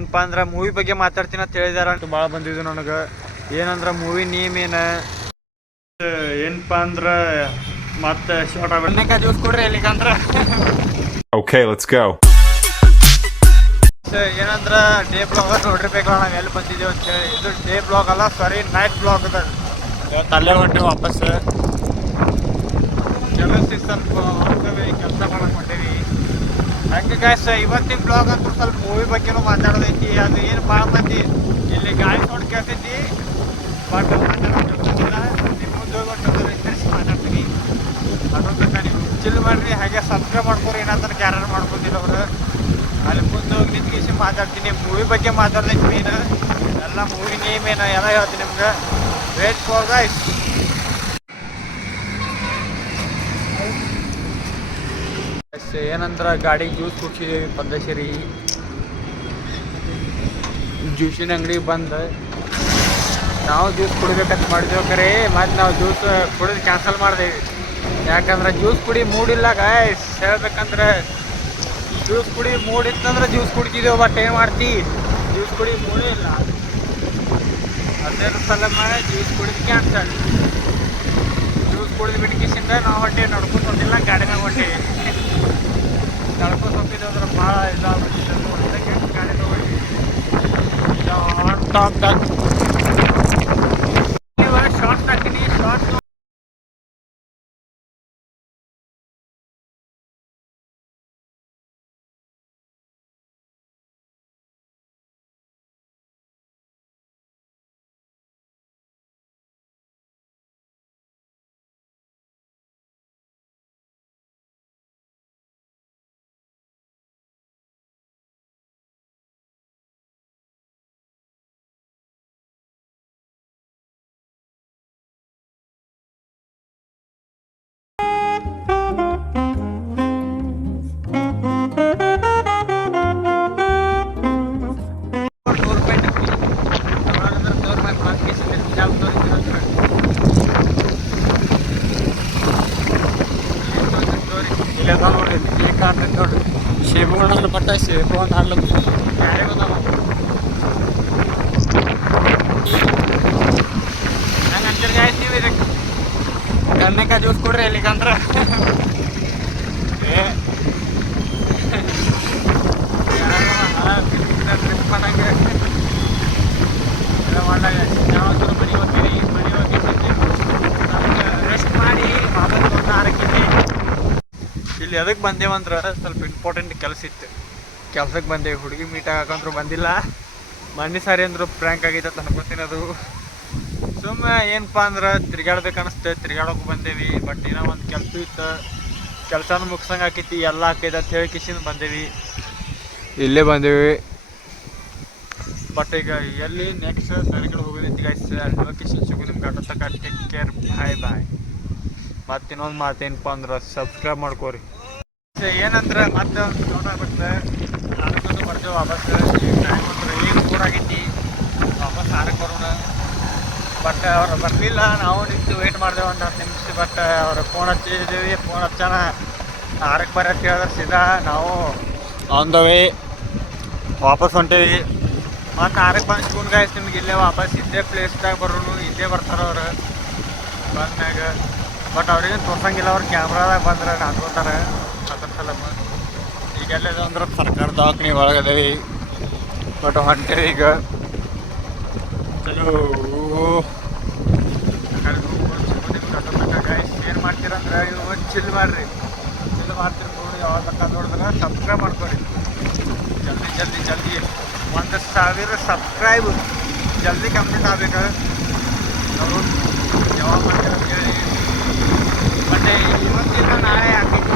ಏನಪ್ಪ ಅಂದ್ರೆ ಮೂವಿ ಬಗ್ಗೆ ಮಾತಾಡ್ತೀನಿ ಅಂತ ಹೇಳಿದಾರ ಅಂತ ಭಾಳ ಬಂದಿದ್ದು ನನಗೆ. ಏನಂದ್ರೆ ಮೂವಿ ನೇಮ್ ಏನಪ್ಪ ಅಂದ್ರೆ ಮತ್ತೆ ಶಾರ್ಟ್ ಆಗಬೇಕಾ ಜ್ಯೂಸ್ ಕೊಡ್ರಿ ಎಲ್ಲಿಗಂದ್ರೆ Okay, let's go. ಏನಂದ್ರೆ ಡೇ ಬ್ಲಾಗ್ ನೋಡಿರ್ಬೇಕಲ್ಲ ನಾವು ಎಲ್ಲಿ ಬಂದಿದ್ದೀವಿ ಅಂತೇಳಿ. ಇದು ಡೇ ಬ್ಲಾಗ್ ಅಲ್ಲ, ಸಾರಿ ನೈಟ್ ಬ್ಲಾಗ್ ಅದ. ಇವತ್ತು ಅಲ್ಲೇ ಹೊಂಟೇವಿ ವಾಪಸ್. ಕೆಲಸ ಹೊಂಟೇವಿ, ಕೆಲಸ ಮಾಡಕ್ಕೆ ಹೊಂಟೇವಿ. ಹಂಗೆ ಗಾಯ್ಸ್ ಇವತ್ತಿನ ಬ್ಲಾಗ್ ಅಂತೂ ಸ್ವಲ್ಪ ಮೂವಿ ಬಗ್ಗೆನೂ ಮಾತಾಡೋದೈತಿ. ಅದು ಏನು ಭಾಳ ಮಂದಿ ಇಲ್ಲಿ ಗಾಳಿ ಸೌಂಡ್ ಕೇಳ್ತೈತಿ, ಬಟ್ ಮಾತಾಡೋದಿಲ್ಲ. ನಿಮ್ಮ ಮುಂದೆ ಹೋಗಿ ಇಂಟ್ರೆಸ್ಟ್ ಮಾತಾಡ್ತೀನಿ. ಅದೊಂದು ನೀವು ಚಿಲ್ ಮಾಡಿರಿ, ಹಾಗೆ ಸಬ್ಸ್ಕ್ರೈಬ್ ಮಾಡ್ಕೊರಿ. ಏನಾದ್ರು ಕ್ಯಾರರ್ ಮಾಡ್ಕೊತಿಲ್ಲ ಅವರು. ಅಲ್ಲಿ ಮುಂದೆ ಹೋಗಿ ನಿಂತ್ಕೇಸಿ ಮಾತಾಡ್ತೀನಿ. ಮೂವಿ ಬಗ್ಗೆ ಮಾತಾಡ್ದೈತಿ ಮೇನ್. ಎಲ್ಲ ಮೂವಿ ನೇಮ್ ಎಲ್ಲ ಹೇಳ್ತೀನಿ ನಿಮ್ಗೆ. Wait for guys. ಏನಂದ್ರೆ ಗಾಡಿಗೆ ಜ್ಯೂಸ್ ಕುಡ್ಸಿದ್ದೀವಿ ಪದ್ಧತಿ. ಜ್ಯೂಸಿನ ಅಂಗಡಿಗೆ ಬಂದು ನಾವು ಜ್ಯೂಸ್ ಕುಡಿಬೇಕಂತ ಮಾಡಿದೆವು. ಕರೆ ಮತ್ತು ನಾವು ಜ್ಯೂಸ್ ಕುಡಿದು ಕ್ಯಾನ್ಸಲ್ ಮಾಡಿದೆವು. ಯಾಕಂದ್ರೆ ಜ್ಯೂಸ್ ಕುಡಿ ಮೂಡಿಲ್ಲ ಗಾಯ್ಸ್. ಹೇಳ್ಬೇಕಂದ್ರೆ ಜ್ಯೂಸ್ ಕುಡಿ ಮೂಡ್ ಇತ್ತಂದ್ರೆ ಜ್ಯೂಸ್ ಕುಡಿತಿದ್ದೆವು, ಬಟ್ ಏನು ಮಾಡ್ತಿ, ಜ್ಯೂಸ್ ಕುಡಿ ಮೂಡೇ ಇಲ್ಲ. ಅದೇ ಸಲ ಮಾಡಿ ಜ್ಯೂಸ್ ಕುಡಿದು ಕ್ಯಾನ್ಸಲ್. ಜ್ಯೂಸ್ ಕುಡಿದು ಬಿಟ್ಟಿಸಿಂದ ನಾವು ಹೊಟ್ಟೆ ನಡ್ಕೊಂಡು ಹೊಂಟಿಲ್ಲ, ಗಾಡಿನಾಗ ಹೊಂಟೇವಿ. ನಡ್ಕೊಂಡು ಹೋಗಿದ್ದು ಅಂದ್ರೆ ಭಾಳ ಇದಾಗ್ಬಿಟ್ಟಿದ್ದು. ಗಾಡಿ ತಗೊಂಡು ಶಾರ್ಟ್ಸ್ ಹಾಕ್ತೀನಿ. ಶಾರ್ಟ್ಸ್ ನೋಡ್ರಿ. ಸೇಬುಗಳನ್ನ ಬರ್ತಾ ಸೇಬು ಅಂತ ಹಾಡ್ಲಕ್ಕೆ ಯಾರಿಗೂ ನಂಗೆ ಅಂಜಲ್ ಗಾಯ್ಸ್. ನೀವು ಇದಕ್ಕೆ ಗನ್ನಕಾಯಿ ಜ್ಯೂಸ್ ಕೊಡ್ರಿ ಎಲ್ಲಿಗಂದ್ರೆ ಟ್ರಿಪ್ ಅನ್ನಂಗೆ ಎಲ್ಲ ಮಾಡಾಗ ಯಾವಾಗಲೂ ಮನೆ ಹೋಗ್ತೀವಿ. ಮನೆ ಹೋಗಿ ರೆಸ್ಟ್ ಮಾಡಿ ವಾಪಸ್ ಬಂದು ಆರಕ್ಕಿದ್ವಿ. ಇಲ್ಲಿ ಅದಕ್ಕೆ ಬಂದೇವಂದ್ರೆ ಸ್ವಲ್ಪ ಇಂಪಾರ್ಟೆಂಟ್ ಕೆಲಸ ಇತ್ತು, ಕೆಲ್ಸಕ್ಕೆ ಬಂದೇವಿ. ಹುಡುಗಿ ಮೀಟ್ ಹಾಕಂದ್ರು ಬಂದಿಲ್ಲ. ಮೊನ್ನೆ ಸಾರಿ ಅಂದರು ಪ್ರ್ಯಾಂಕ್ ಆಗೈತೆ ಅಂತ ಅನ್ಕೊತೀನಿ. ಅದು ಸುಮ್ಮನೆ ಏನಪ್ಪ ಅಂದ್ರೆ ತಿರ್ಗಾಡ್ಬೇಕು ಅನಿಸ್ತೆ, ತಿರ್ಗಾಡೋಕೆ ಬಂದೇವಿ. ಬಟ್ ಏನೋ ಒಂದು ಕೆಲಸ ಇತ್ತು, ಕೆಲಸನೂ ಮುಗ್ಸಂಗೆ ಹಾಕೈತಿ, ಎಲ್ಲ ಹಾಕೈತೆ ಅಂತ ಹೇಳಿ ಕಿಶಿಂದ ಬಂದೇವಿ. ಇಲ್ಲೇ ಬಂದೇವಿ. ಬಟ್ ಈಗ ಎಲ್ಲಿ ನೆಕ್ಸ್ಟ್ ಬೇರೆ ಕಡೆ ಹೋಗೋದೈತಿ ಗೈಸ್. ಲೊಕೇಶನ್ ಸಿಗು ನಿಮ್ಗೆ ಆಟೋ ತಕ. ಟೇಕ್ ಕೇರ್, ಬಾಯ್ ಬಾಯ್. ಮತ್ತು ಇನ್ನೊಂದು ಮಾತೇನಪ್ಪ ಅಂದ್ರೆ ಸಬ್ಸ್ಕ್ರೈಬ್ ಮಾಡ್ಕೋರಿ. ಏನಂದ್ರೆ ಮತ್ತೆ ಒಂದು ಫೋನ್ ಆಗ್ಬಿಡ್ತೆ. ಆರಕ್ಕೆ ಬರ್ತೇವೆ ವಾಪಸ್. ಈಗ ಟೈಮ್ ಅಂದ್ರೆ ಏನು ಕೂಡಾಗೈತಿ, ವಾಪಸ್ ಆರಕ್ಕೆ ಬರೋಣ. ಬಟ್ ಅವ್ರು ಬರಲಿಲ್ಲ. ನಾವು ನಿಂತು ವೇಟ್ ಮಾಡಿದೆವು ಒಂದು 10 ನಿಮಿಷ. ಬಟ್ ಅವ್ರು ಫೋನ್ ಹಚ್ಚಿದ್ದೀವಿ. ಫೋನ್ ಹಚ್ಚೋಣ 6ಕ್ಕೆ ಬರೋಕ್ಕೆ ಹೇಳಿದ್ರೆ ಸೀದಾ ನಾವು ಆನ್ ದ ವೇ ವಾಪಸ್ ಹೊಂಟೇವಿ. ಮತ್ತು 6ಕ್ಕೆ ಬಂದು ಸ್ಕೂಲ್ ಗಾಯ್ಸ್ ನಿಮ್ಗೆ ಇಲ್ಲೇ ವಾಪಸ್ ಇದ್ದೇ ಪ್ಲೇಸ್ದಾಗ ಬರೋನು. ಇಲ್ಲೇ ಬರ್ತಾರೆ ಅವ್ರು ಬಂದಾಗ. ಬಟ್ ಅವ್ರಿಗೇನು ತೋರ್ಸಂಗಿಲ್ಲ. ಅವ್ರು ಕ್ಯಾಮ್ರಾದಾಗ ಬಂದ್ರೆ ನಾಚ್ಕೋತಾರೆ. ಅದ್ರ ಸಲ ಈಗೆಲ್ಲದ ಅಂದ್ರೆ ಸರ್ಕಾರ ದವಾಖಾನೆ ಒಳಗದೇವಿ. ಬಟ್ ಹೊಂಟೇವಿ ಈಗ. ಚಲೋ ಗಾಯ್ಸ್. ಏನು ಮಾಡ್ತೀರಂದ್ರೆ ನೀವು ಚಿಲ್ ಮಾಡಿರಿ. ಚಿಲ್ ಮಾಡ್ತೀರಿ ನೋಡಿ. ಯಾವಾಗ ತಕ್ಕ ನೋಡಿದ್ರೆ ಸಬ್ಸ್ಕ್ರೈಬ್ ಮಾಡ್ಕೊರಿ. ಜಲ್ದಿ ಜಲ್ದಿ ಜಲ್ದಿ 1,000 ಸಬ್ಸ್ಕ್ರೈಬ್ ಜಲ್ದಿ ಕಂಪ್ಲೀಟ್ ಆಗ್ಬೇಕು. ನಾವು ಯಾವಾಗ ಮಾಡ್ತೀರ ಅಂತ ಹೇಳಿ. ಮತ್ತು ಇವತ್ತಿಂದ ನಾಳೆ ಹಾಕೈತಿ.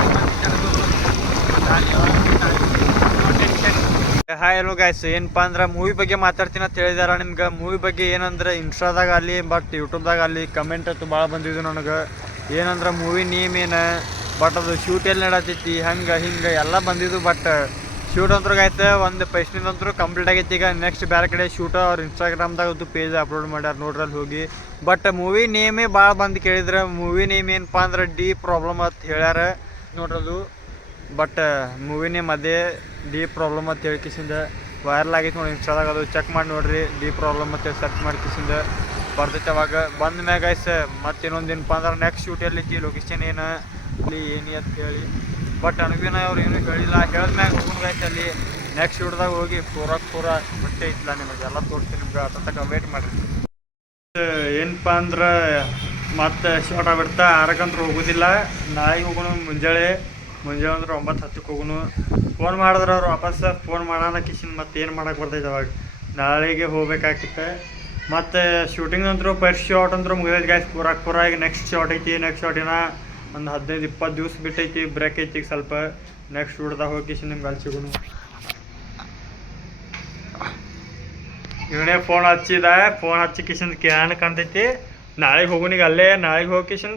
Hi hello guys. ಏನಪ್ಪ ಅಂದ್ರೆ ಮೂವಿ ಬಗ್ಗೆ ಮಾತಾಡ್ತೀನಿ ಅಂತ ಹೇಳಿದಾರ ನಿಮ್ಗೆ. ಮೂವಿ ಬಗ್ಗೆ ಏನಂದ್ರೆ ಇನ್ಸ್ಟಾದಾಗ ಅಲ್ಲಿ ಬಟ್ ಯೂಟ್ಯೂಬ್ದಾಗ ಅಲ್ಲಿ ಕಮೆಂಟ್ ಅಂತೂ ಭಾಳ ಬಂದಿದ್ದು ನನಗೆ. ಏನಂದ್ರೆ ಮೂವಿ ನೇಮ್ ಏನು, ಬಟ್ ಅದು ಶೂಟ್ ಎಲ್ಲಿ ನಡತೈತಿ, ಹಂಗೆ ಹಿಂಗೆ ಎಲ್ಲ ಬಂದಿದ್ದು. ಬಟ್ ಶೂಟ್ ಅಂತೂ ಆಯ್ತು, ಒಂದು ಪೈಸ್ನಿಂದಂತೂ ಕಂಪ್ಲೀಟ್ ಆಗೈತಿ. ಈಗ ನೆಕ್ಸ್ಟ್ ಬೇರೆ ಕಡೆ ಶೂಟ್ ಅವ್ರು ಇನ್ಸ್ಟಾಗ್ರಾಮ್ದಾಗ ಪೇಜ್ ಅಪ್ಲೋಡ್ ಮಾಡ್ಯಾರ, ನೋಡ್ರಲ್ಲಿ ಹೋಗಿ. ಬಟ್ ಮೂವಿ ನೇಮೇ ಭಾಳ ಬಂದು ಕೇಳಿದ್ರೆ ಮೂವಿ ನೇಮ್ ಏನಪ್ಪ ಅಂದ್ರೆ ಡಿ ಪ್ರಾಬ್ಲಮ್ ಅಂತ ಹೇಳ್ಯಾರ ನೋಡ್ರದು. ಬಟ್ ಮೂವಿ ನೇಮ್ ಅದೇ ಡಿ ಪ್ರಾಬ್ಲಮ್ ಅಂತ ಹೇಳ್ಕಿಸಿಂದ ವೈರಲ್ ಆಗೈತೆ ನೋಡಿ ಇನ್ಸ್ಟಾದಾಗ, ಅದು ಚೆಕ್ ಮಾಡಿ ನೋಡ್ರಿ. ಡಿ ಪ್ರಾಬ್ಲಮ್ ಮತ್ತು ಸರ್ಚ್ ಮಾಡಿ ಕಿಸಿಂದ ಬರ್ತೈತೆ. ಅವಾಗ ಬಂದ ಮ್ಯಾಗ ಗೈಸ್ ಮತ್ತೆ ಇನ್ನೊಂದೇನಪ್ಪ ಅಂದ್ರೆ ನೆಕ್ಸ್ಟ್ ಶೂಟ್ ಎಲ್ಲಿತ್ತು, ಲೊಕೇಶನ್ ಏನು ಅಲ್ಲಿ ಏನಿ ಅಂತ ಹೇಳಿ. ಬಟ್ ಅನುವಿನ ಅವ್ರು ಏನೂ ಹೇಳಿಲ್ಲ. ಹೇಳಿದ್ಮ್ಯಾಗ ಹೋಗೋಣ ಗೈಸ್ ಅಲ್ಲಿ ನೆಕ್ಸ್ಟ್ ಶೂಟ್ದಾಗ ಹೋಗಿ ಪೂರ ಬಟ್ಟೆ ಐತಿಲ್ಲ ನಿಮಗೆಲ್ಲ ತೋರಿಸ್ತೀನಿ ನಿಮ್ಗೆ. ಅದ್ರ ತನಕ ವೇಟ್ ಮಾಡಿರಿ. ಏನಪ್ಪ ಅಂದ್ರೆ ಮತ್ತೆ ಶಾರ್ಟ್ ಆಗ್ಬಿಡ್ತಾ 6 ಹೋಗೋದಿಲ್ಲ. ನಾಳೆಗೆ ಹೋಗೋಣ ಮುಂಜಾನೆ ಅಂದ್ರೆ 9-10 ಹೋಗೋಣ. ಫೋನ್ ಮಾಡಿದ್ರೆ ಅವ್ರು ವಾಪಸ್ ಫೋನ್ ಮಾಡೋಣ ಕಿಶನ್ ಮತ್ತೆ ಏನು ಮಾಡೋಕೆ ಬರ್ತೈತೆ ಅವಾಗ. ನಾಳೆಗೆ ಹೋಗ್ಬೇಕಾಗಿತ್ತೆ. ಮತ್ತು ಶೂಟಿಂಗ್ ಅಂತೂ ಫಸ್ಟ್ ಶಾರ್ಟ್ ಅಂತೂ ಮುಗಿದೈತೆ ಗಾಯ್ಸ್ ಪೂರ. ಈಗ ನೆಕ್ಸ್ಟ್ ಶಾರ್ಟ್ ಐತಿ. ನೆಕ್ಸ್ಟ್ ಶಾರ್ಟ್ ಏನೋ ಒಂದು 15-20 ದಿವಸ ಬಿಟ್ಟೈತಿ, ಬ್ರೇಕ್ ಐತಿ ಈಗ ಸ್ವಲ್ಪ. ನೆಕ್ಸ್ಟ್ ಶೂಟ್ದಾಗ ಹೋಗಿ ಕಿಶನ್ ನಿಮ್ಗೆ ಅಲ್ಲಿ ಸಿಗೋಣ. ಇವನೇ ಫೋನ್ ಹಚ್ಚಿ ಕಿಶನ್ ಕ್ಯಾನ್ ಕಾಣ್ತೈತಿ. ನಾಳೆಗೆ ಹೋಗೋಣ ಈಗ ಅಲ್ಲೇ. ನಾಳೆಗೆ ಹೋಗಿ ಕಿಶನ್